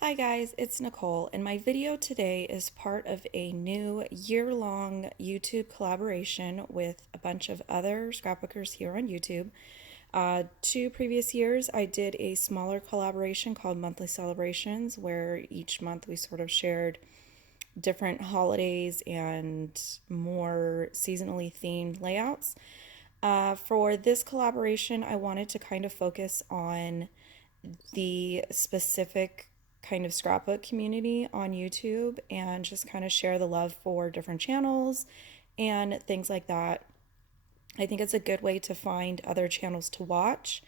Hi guys, it's Nicole, and my video today is part of a new year-long YouTube collaboration with a bunch of other scrapbookers here on YouTube. 2 previous years, I did a smaller collaboration called Monthly Celebrations, where each month we sort of shared different holidays and more seasonally themed layouts. For this collaboration, I wanted to kind of focus on the specific kind of scrapbook community on YouTube and just kind of share the love for different channels and things like that. I think it's a good way to find other channels to watch,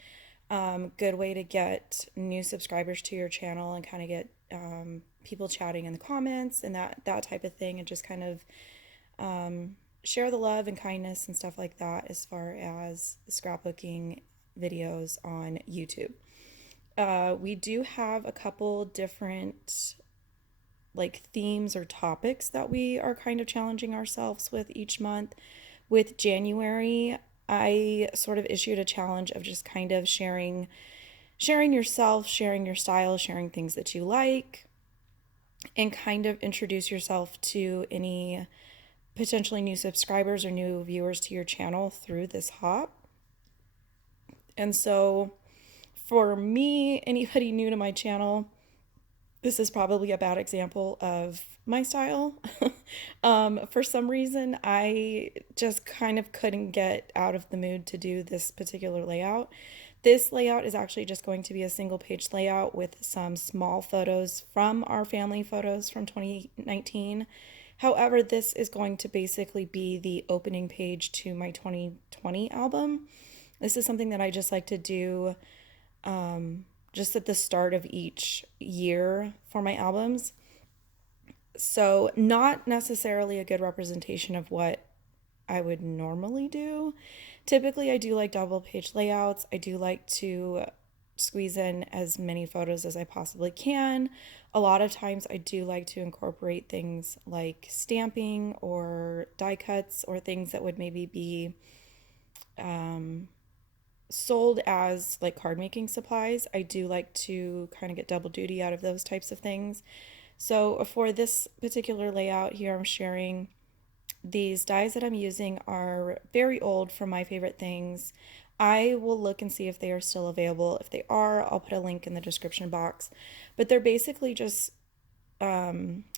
good way to get new subscribers to your channel and kind of get people chatting in the comments and that type of thing, and just kind of share the love and kindness and stuff like that as far as scrapbooking videos on YouTube. We do have a couple different like themes or topics that we are kind of challenging ourselves with each month. With January, I sort of issued a challenge of just kind of sharing yourself, sharing your style, sharing things that you like, and kind of introduce yourself to any potentially new subscribers or new viewers to your channel through this hop. And so for me, anybody new to my channel, this is probably a bad example of my style. For some reason, I just kind of couldn't get out of the mood to do this particular layout. This layout is actually just going to be a single page layout with some small photos from our family photos from 2019. However, this is going to basically be the opening page to my 2020 album. This is something that I just like to do just at the start of each year for my albums. So, not necessarily a good representation of what I would normally do. Typically, I do like double page layouts. I do like to squeeze in as many photos as I possibly can. A lot of times, I do like to incorporate things like stamping or die cuts or things that would maybe be sold as like card making supplies. I do like to kind of get double duty out of those types of things. So for this particular layout here, I'm sharing these dies that I'm using are very old from My Favorite Things. I will look and see if they are still available. If they are, I'll put a link in the description box. But they're basically just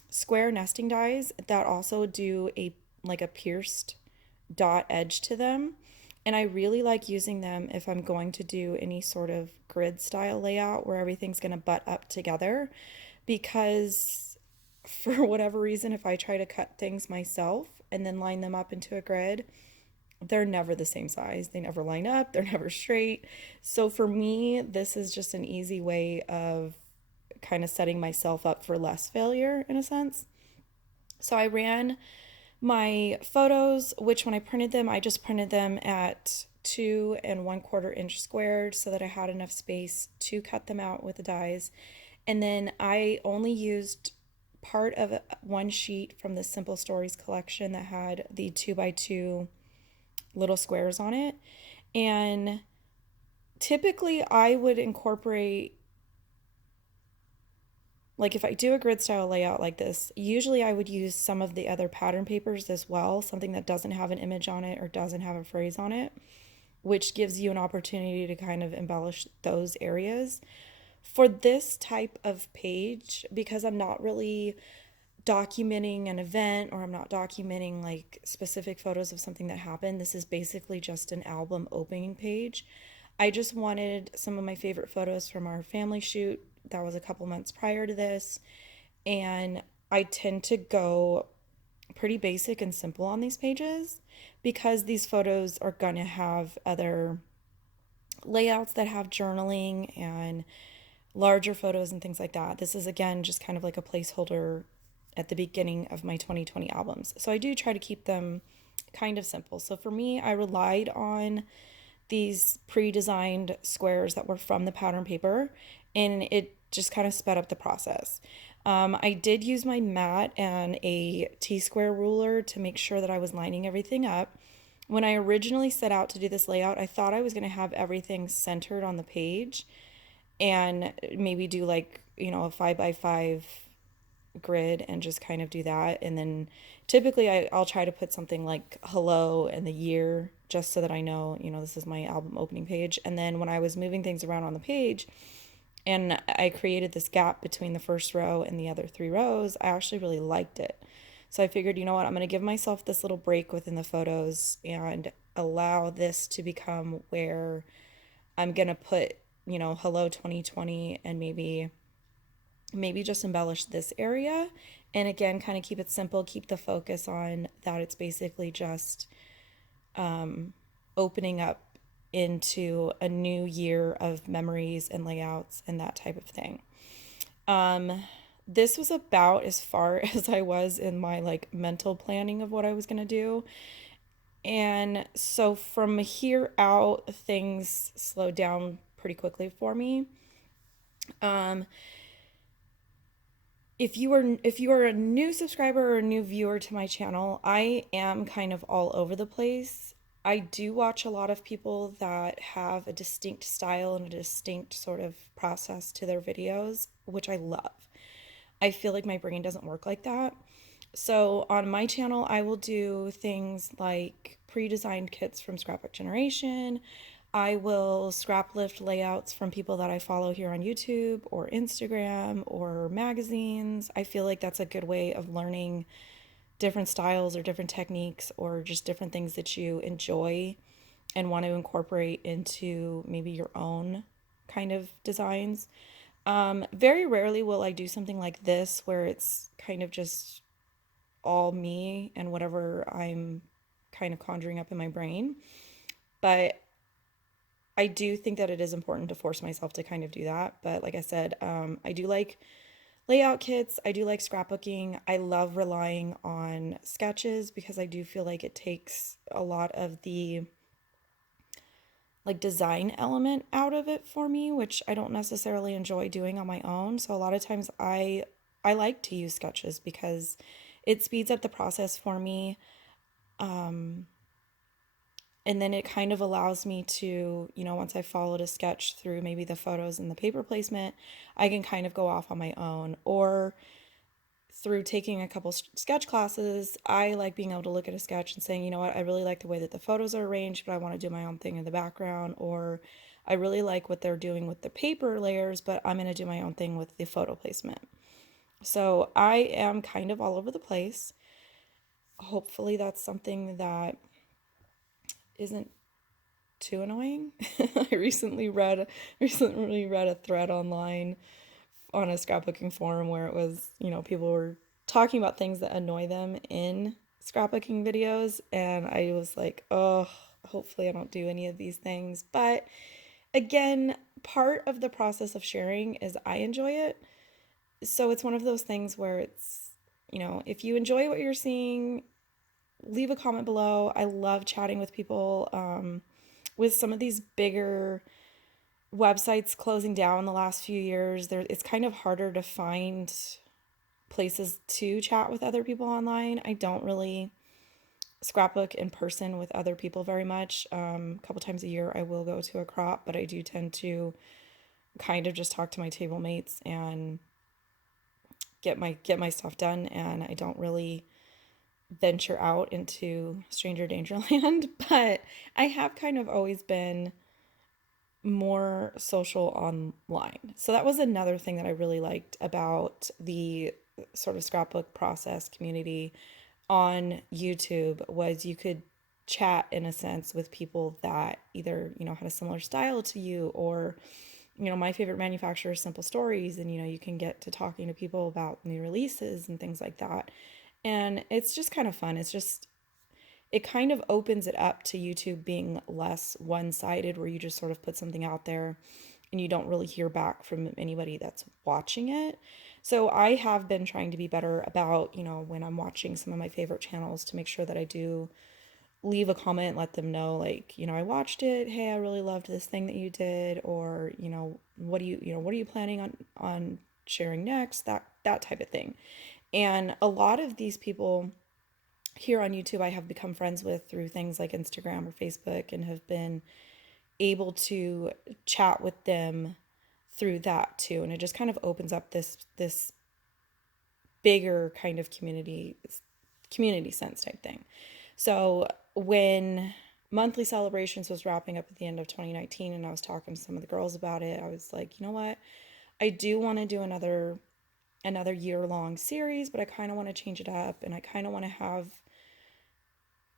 square nesting dies that also do a pierced dot edge to them. And I really like using them if I'm going to do any sort of grid style layout where everything's going to butt up together, because for whatever reason, if I try to cut things myself and then line them up into a grid, they're never the same size. They never line up, they're never straight. So for me, this is just an easy way of kind of setting myself up for less failure in a sense. So I ran my photos, which when I printed them, I just printed them at 2 1/4 inch squared so that I had enough space to cut them out with the dies. And then I only used part of one sheet from the Simple Stories collection that had the 2x2 little squares on it. And typically I would incorporate, like if I do a grid style layout like this, usually I would use some of the other pattern papers as well, something that doesn't have an image on it or doesn't have a phrase on it, which gives you an opportunity to kind of embellish those areas. For this type of page, because I'm not really documenting an event or I'm not documenting like specific photos of something that happened, this is basically just an album opening page. I just wanted some of my favorite photos from our family shoot that was a couple months prior to this, and I tend to go pretty basic and simple on these pages because these photos are going to have other layouts that have journaling and larger photos and things like that. This is again just kind of like a placeholder at the beginning of my 2020 albums. So I do try to keep them kind of simple. So for me, I relied on these pre-designed squares that were from the pattern paper, and it just kind of sped up the process. I did use my mat and a T-square ruler to make sure that I was lining everything up. When I originally set out to do this layout, I thought I was going to have everything centered on the page and maybe do like a 5 by 5 grid and just kind of do that. And then typically I'll try to put something like hello and the year just so that I know, this is my album opening page. And then when I was moving things around on the page and I created this gap between the first row and the other 3 rows, I actually really liked it. So I figured, you know what, I'm going to give myself this little break within the photos and allow this to become where I'm going to put, hello 2020, and maybe just embellish this area. And again, kind of keep it simple, keep the focus on that it's basically just opening up into a new year of memories and layouts and that type of thing. This was about as far as I was in my like mental planning of what I was going to do. And so from here out, things slowed down pretty quickly for me. If you are a new subscriber or a new viewer to my channel, I am kind of all over the place. I do watch a lot of people that have a distinct style and a distinct sort of process to their videos, which I love. I feel like my brain doesn't work like that. So on my channel, I will do things like pre-designed kits from Scrapbook Generation. I will scrap lift layouts from people that I follow here on YouTube or Instagram or magazines. I feel like that's a good way of learning different styles or different techniques or just different things that you enjoy and want to incorporate into maybe your own kind of designs. Very rarely will I do something like this where it's kind of just all me and whatever I'm kind of conjuring up in my brain. But I do think that it is important to force myself to kind of do that. But like I said, I do like layout kits. I do like scrapbooking. I love relying on sketches because I do feel like it takes a lot of the like design element out of it for me, which I don't necessarily enjoy doing on my own. So a lot of times I like to use sketches because it speeds up the process for me. And then it kind of allows me to, once I followed a sketch through maybe the photos and the paper placement, I can kind of go off on my own. Or through taking a couple sketch classes, I like being able to look at a sketch and saying, you know what, I really like the way that the photos are arranged, but I want to do my own thing in the background. Or I really like what they're doing with the paper layers, but I'm going to do my own thing with the photo placement. So I am kind of all over the place. Hopefully that's something that isn't too annoying. I recently read a thread online on a scrapbooking forum where it was, people were talking about things that annoy them in scrapbooking videos, and I was like, oh, hopefully I don't do any of these things. But again, part of the process of sharing is I enjoy it. So it's one of those things where it's, if you enjoy what you're seeing, leave a comment below. I love chatting with people. With some of these bigger websites closing down in the last few years, it's kind of harder to find places to chat with other people online. I don't really scrapbook in person with other people very much. A couple times a year I will go to a crop, but I do tend to kind of just talk to my table mates and get my stuff done, and I don't really venture out into stranger danger land. But I have kind of always been more social online. So that was another thing that I really liked about the sort of scrapbook process community on YouTube, was you could chat in a sense with people that either, had a similar style to you, or my favorite manufacturer is Simple Stories, and you can get to talking to people about new releases and things like that. And it's just kind of fun. It kind of opens it up to YouTube being less one-sided, where you just sort of put something out there and you don't really hear back from anybody that's watching it. So I have been trying to be better about, when I'm watching some of my favorite channels, to make sure that I do leave a comment, let them know, like, I watched it. Hey, I really loved this thing that you did. Or, what are you planning on sharing next? That type of thing. And a lot of these people here on YouTube I have become friends with through things like Instagram or Facebook, and have been able to chat with them through that too. And it just kind of opens up this bigger kind of community sense type thing. So when monthly celebrations was wrapping up at the end of 2019 and I was talking to some of the girls about it, I was like, you know what? I do want to do another year-long series, but I kind of want to change it up and I kind of want to have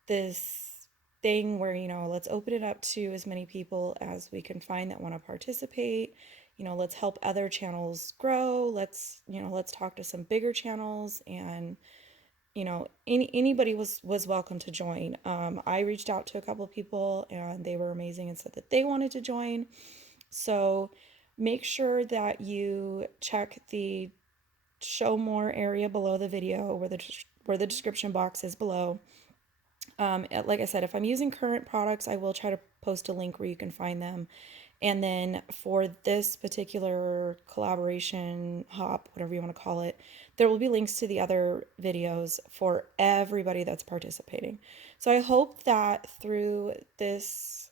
this thing where, let's open it up to as many people as we can find that want to participate. Let's help other channels grow. Let's talk to some bigger channels, and anybody was welcome to join. I reached out to a couple people and they were amazing and said that they wanted to join. So make sure that you check the show more area below the video where the description box is below. Like I said, if I'm using current products, I will try to post a link where you can find them. And then for this particular collaboration hop, whatever you want to call it, there will be links to the other videos for everybody that's participating. So I hope that through this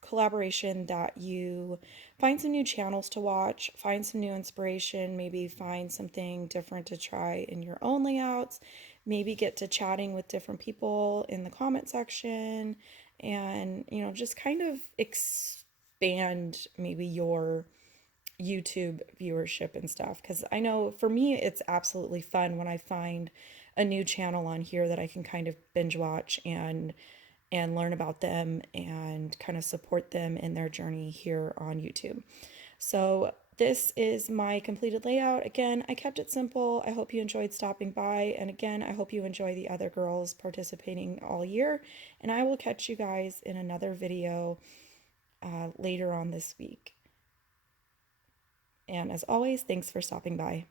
collaboration that you find some new channels to watch, find some new inspiration, maybe find something different to try in your own layouts, maybe get to chatting with different people in the comment section, and just kind of expand maybe your YouTube viewership and stuff. Because I know for me, it's absolutely fun when I find a new channel on here that I can kind of binge watch and learn about them and kind of support them in their journey here on YouTube. So this is my completed layout. Again, I kept it simple. I hope you enjoyed stopping by. And again, I hope you enjoy the other girls participating all year. And I will catch you guys in another video later on this week. And as always, thanks for stopping by.